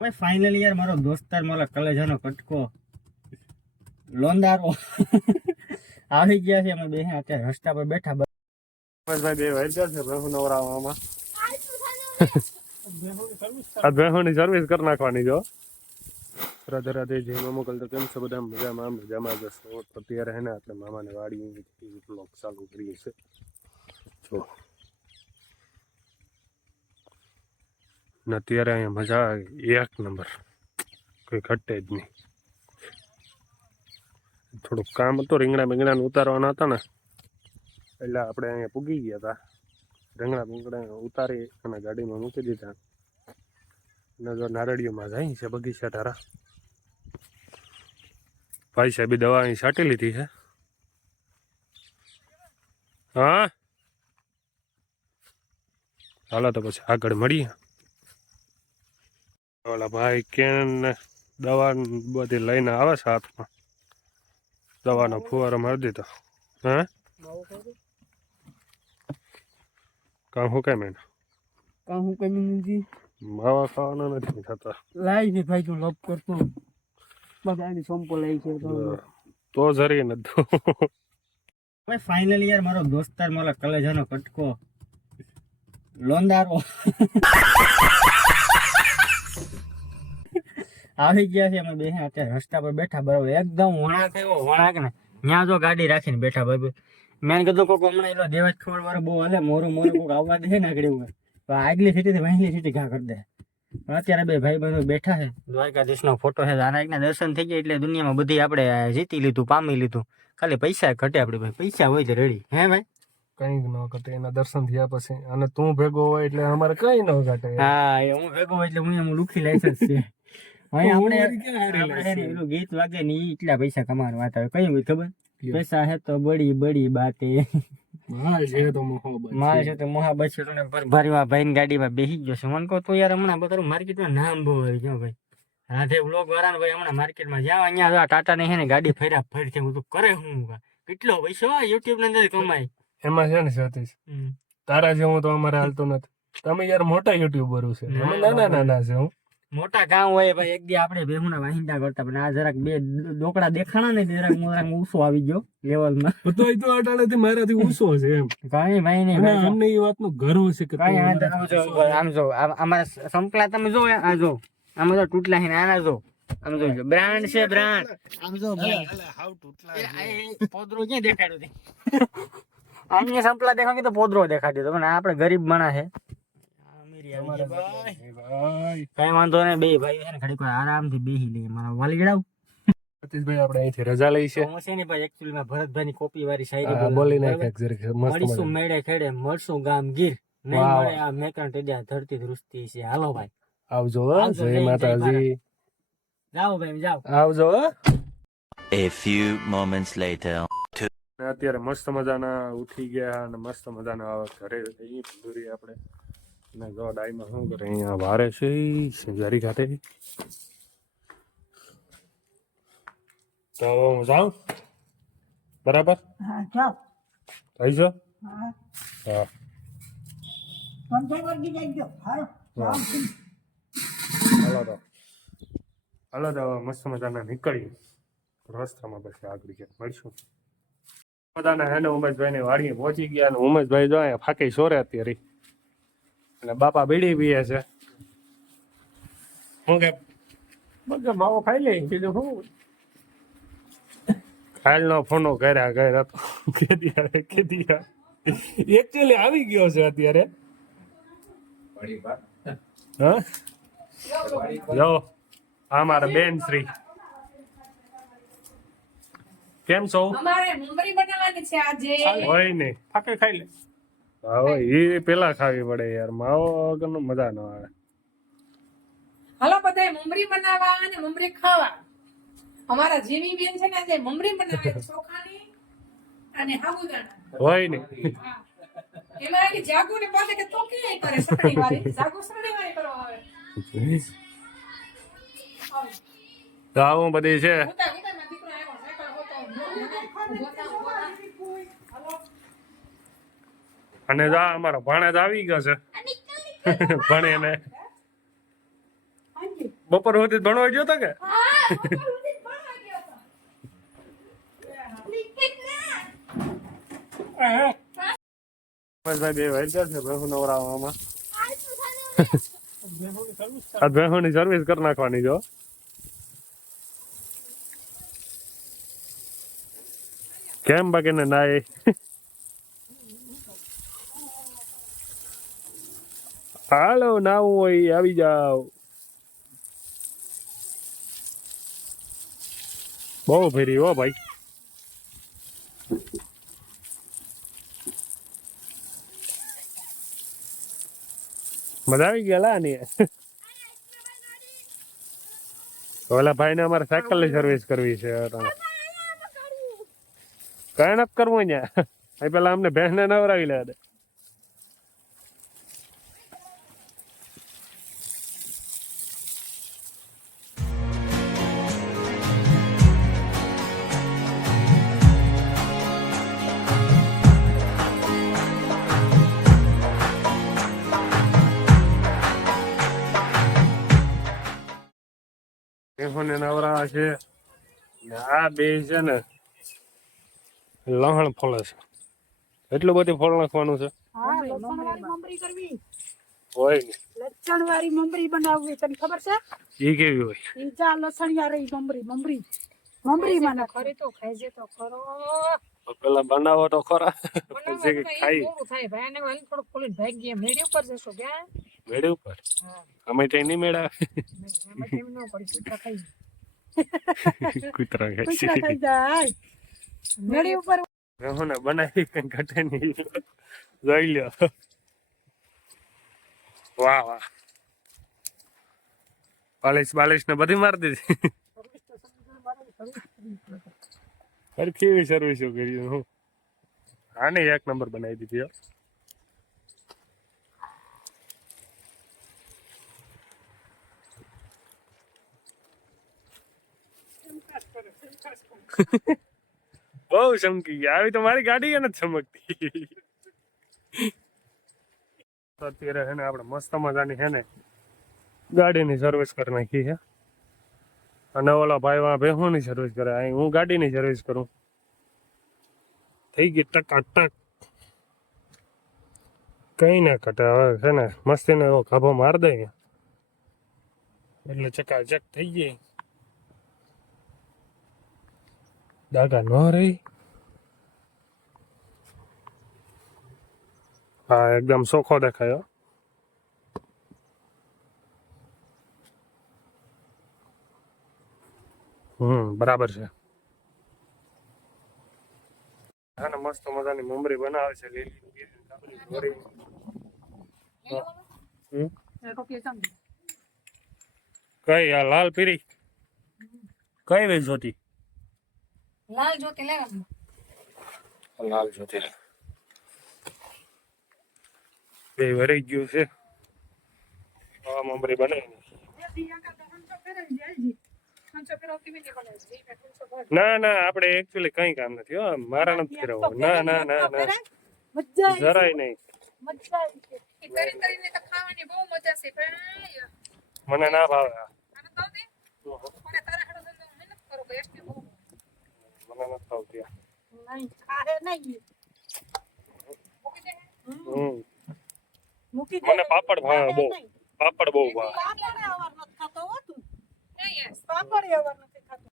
ભાઈ ફાઇનલી યાર મારો દોસ્તાર મારા કલેજાનો કટકો લોંદારો આવી ગયા છે અમે બે અત્યારે રસ્તા પર બેઠા. ભાઈ બે વાગ્યા છે ભેહું નવરાવામાં આ ભેહુંની સર્વિસ કરી નાખવાની જો રાધે રાધે જય મામો કલ તો કેમ છો બધા? મજામાં મજામાં જશો તો અત્યારે હે ને આપણે મામાને વાડી બ્લોક ચાલુ કરીએ છે જો. ને અત્યારે અહીંયા મજા આવે. એક નંબર. કોઈ ઘટે જ નહીં. થોડુંક કામ હતું, રીંગણા બીંગણા ઉતારવાના હતા ને. એટલે આપણે અહીંયા પૂગી ગયા હતા. રીંગણા બીંગણા ઉતારી અને ગાડીમાં મૂકી દીધા. ને જો નારળીઓમાં જાય છે બગીચા તારા ભાઈ સાહેબે દવા અહીં છાંટી લીધી છે. હા? હાલો તો પછી આગળ મળીએ. ઓલા ભાઈ કેન ને દવા બધી લઈને આવે છે હાથમાં. દવાનો ફુવારો મારી દીધો. હે? કાં હું કેમ મેન કાં હું કમી નથી. માવા ખાવાના નથી થતા. લાઈ ને ભાઈ તું લપ કરતો. બધાની સંપો લઈ છે તો. જરી નથી ભાઈ ફાઇનલી યાર મારો દોસ્તાર મારા કલેજાનો કટકો. લોંદારો આવી ગયા છે અમે બે અત્યારે રસ્તા પર બેઠા બરાબર. એકદમ વણાક એવો વણાક ને. ત્યાં જો ગાડી રાખીને બેઠા ભાઈ મેં કીધું કોક હમણાં એટલો દેવાજ ખબર વાળો બહુ હાલે મોરું મોરું કોક આવવા દે ને આગળ તો આગલી સીટીથી વાહલી સીટી ઘા કરી દે. અત્યારે બે ભાઈ બહેનો બેઠા છે. દ્વારકાધીશ નો ફોટો છે. નારાયણના દર્શન થઈ ગયા એટલે દુનિયામાં બધી આપણે જીતી લીધું પામી લીધું. ખાલી પૈસા ઘટે આપણે ભાઈ પૈસા હોય તો રેડી. હે ભાઈ? કઈ ન ઘટે. એના દર્શન થયા પછી. અને તું ભેગો હોય એટલે અમારે કઈ ન ઘટે. હા હું ભેગો હોય એટલે હું એમ લુખી લાયસન્સ છે. આપણે હું ગીત વાગે ને ઈ એટલા પૈસા કમાવાનું વાત આવે. કઈ હોય ખબર? પૈસા હે તો બડી બડી બાતે. માલ છે તો છે. તો મોહાબત છે. તને ભરભરીમાં ભાઈ ગાડીમાં બેસી ગયો છે. મને કહો તું યાર હમણાં બધું માર્કેટમાં નામ બહુ આવી ગયો ભાઈ. રાધે બ્લોક વાળા ભાઈ હમણાં માર્કેટમાં જાવ અહીંયા ટાટા ને હે ને ગાડી ફર્યા ફરી છે. બધું કરે હું કેટલો પૈસો યુટ્યુબની અંદર કમાય. એમાં છે ને સતીશ તારા જેવું તો અમારે હાલતું નથી. તમે યાર મોટા યુટ્યુબરો છે. અમે નાના નાના છે હું. મોટા ગામ હોય ભાઈ એક દી આપણે બેહુના વાહિંદા કરતા પણ આ જરાક બે ડોકડા દેખાણા ને જરાક જરાક ઊંચો આવી ગયો લેવલમાં. તો એ તો અટાણેથી મારાથી ઊંચો છે એમ. કાઈ ભાઈ ને અમને એ વાતનો ગર્વ છે કે કાઈ. આમ જો, છે. અમારા સંપલા તમે જો આ જો આમ જો તૂટલા છે આના જો આમ જો બ્રાન્ડ છે બ્રાન્ડ. આમ જો પોદરો ક્યાં દેખાડ્યો તે? અહીંયા સંપલા કે તો પોદરો દેખાડ્યો તો પણ આપણે ગરીબ માણા છે. કઈ વાંધો નહીં બે ભાઈ છે ને ઘડીક આરામથી બેહી લઈએ. મારા વાલીગડાવ સતીશભાઈ આપણે અહીંથી રજા લઈ છે. હું છે ને ભાઈ એકચ્યુઅલી માં ભરતભાઈ કોપી વાળી શાયરી બોલી નાખે જરીક મળીશું. મેળે ખેડે મળશું ગામ ગીર. નહીં મળે આ મેકરણ ટેડિયા ધરતી ધ્રુસ્તી છે. હાલો ભાઈ. આવજો જય માતાજી. જાઓ ભાઈ જાઓ. આવજો એ A few moments later. અત્યારે મસ્ત મજાના ઉઠી ગયા અને મસ્ત મજાના ઘરે આપણે. ને જો ડાઈમાં શું કરે? અહીંયા વારે છે જરી ખાતે. તો હું જાઉં? બરાબર? હા જાઓ. થઈ જો હા. હાલો તો. હાલો તો. મસ્ત મજાના નીકળીએ. રસ્તામાં પછી આગળ ક્યાંક મળીશું. બધાના હેને ઉમેશભાઈ ને વાડીએ પહોંચી ગયા અને ઉમેશભાઈ જો અહીંયા ફાકી સોરે અત્યારે. અને બાપા બીડી પીએ છે. હું કે બધો માવો ખાઈ લે. કીધું હું? કાલનો ફોનો કર્યા કર્યા તો કેદી કેદી એકચ્યુઅલી આવી ગયો છે અત્યારે. હા? જો આ મારા બેન શ્રી. કેમ છો? અમારે મુંબઈ બનાવવાની છે આજે. હોય ને ફાકે ખાઈ લે. હોય એ પેલા ખાવી પડે યાર. માવો વગરનું મજા ન આવે. હાલો બધાય મમરી બનાવવા અને મમરી ખાવા. અમારા જીમી બેન છે ને આજે મમરી બનાવે ચોખાની અને સાબુદાણા હોય ને. એમાં કે જાગુ ને પાસે કે તો કે કરે? સકડી વાળી. જાગુ સકડી વાળી કરો આવે. તો આવું બધી છે. દીકરો આવ્યો સાયકલ હોતો ઊભો થા, ઊભો થા. હાલો અને જા, અમારો ભાણેજ આવી ગયો છે. ભણે ને બપોર સુધી ભણવા ગયો તો કે? જ બે વાગ્યા છે ભેહું નવરાવામાં. આ ભેહુંની સર્વિસ કરી નાખવાની જો. કેમ બાકી ને નાય? હાલો નાવું હોય, આવી જાવ બહુ ફેરી હો ભાઈ. મજા આવી ગયા લા ની ઓલા ભાઈ ને અમારે સાયકલની સર્વિસ કરવી છે. કઈ નથી કરવું અહીંયા. પેલા અમને બેન ને નવરાવી લે. ભેંસોને નવરાવા છે. ને આ બે છે ને લહણ ફળે છે. એટલું બધું ફળ નાખવાનું છે. હા લસણવાળી મમરી કરવી. હોય ને. લસણવાળી મમરી બનાવવી તને ખબર છે? ઈ કેવી હોય? ઈ જા લસણિયા રહી મમરી મમરી. મમરી માં ખરી તો ખાઈ તો ખરો. પેલા બનાવો તો ખરા. પછી ખાઈ. મેળી ઉપર જશો ક્યાં મેળે ઉપર અમે ત્યાં નહીં મેળા કૂતરા ખાઈ જાય. મેળી ઉપર હું ને બનાવી કઈ ઘટે નહીં. જોઈ લ્યો. વાહ વાહ. પાલિશ બાલિશ ને બધી મારી દીધી. સરખી એવી સર્વિસો કરી હું આને એક નંબર બનાવી દીધી બહુ ચમકી ગયા. આવી તો મારી ગાડી એને ચમકતી. અત્યારે હે ને આપણે મસ્ત મજાની હે ને ગાડીની સર્વિસ કરી નાખી છે. અને ઓલા ભાઈ વાળા ભેહોની સર્વિસ કરે. અહીં હું ગાડીની સર્વિસ કરું. થઈ ગઈ ટકાટક. કઈ ના કટે હવે છે ને, મસ્તીનો એવો ખાભો માર દે એટલે ચકાચક થઈ ગઈ. દાગા ન રહી. હા, એકદમ સોખો દેખાયો. હમ બરાબર છે. અને ને મસ્ત મજાની મમરી બનાવે છે લીલી લીલી કાબરી ધોરી. હમ. કઈ આ લાલ પીરી? કઈ વેજ જોતી? લાલ જોતી લાલ જોતી બે વરી ગયું છે. આ મમરી બને પાંચસો ફેરવતી બી નહીં બને જી મેં પાંચસો ભર. ના ના આપણે એકચ્યુઅલી કઈ કામ નથી હો મારા નથી ફેરવવા ના ના ના ના મજા આવી જરાય નહીં મજા આવી છે. ઈ તરી તરીને તો ખાવાની બહુ મજા છે ભાઈ મને ના ભાવે આ. આને તો દે મને તારા હાડો ધંધો મહેનત કરો કે એસટી બહુ મને નથી ભાવતી આ. નહીં ખાહે નહીં મૂકી દે હમ મૂકી દે મને પાપડ ભાવે બહુ પાપડ બહુ ભાવે சாப்பாடு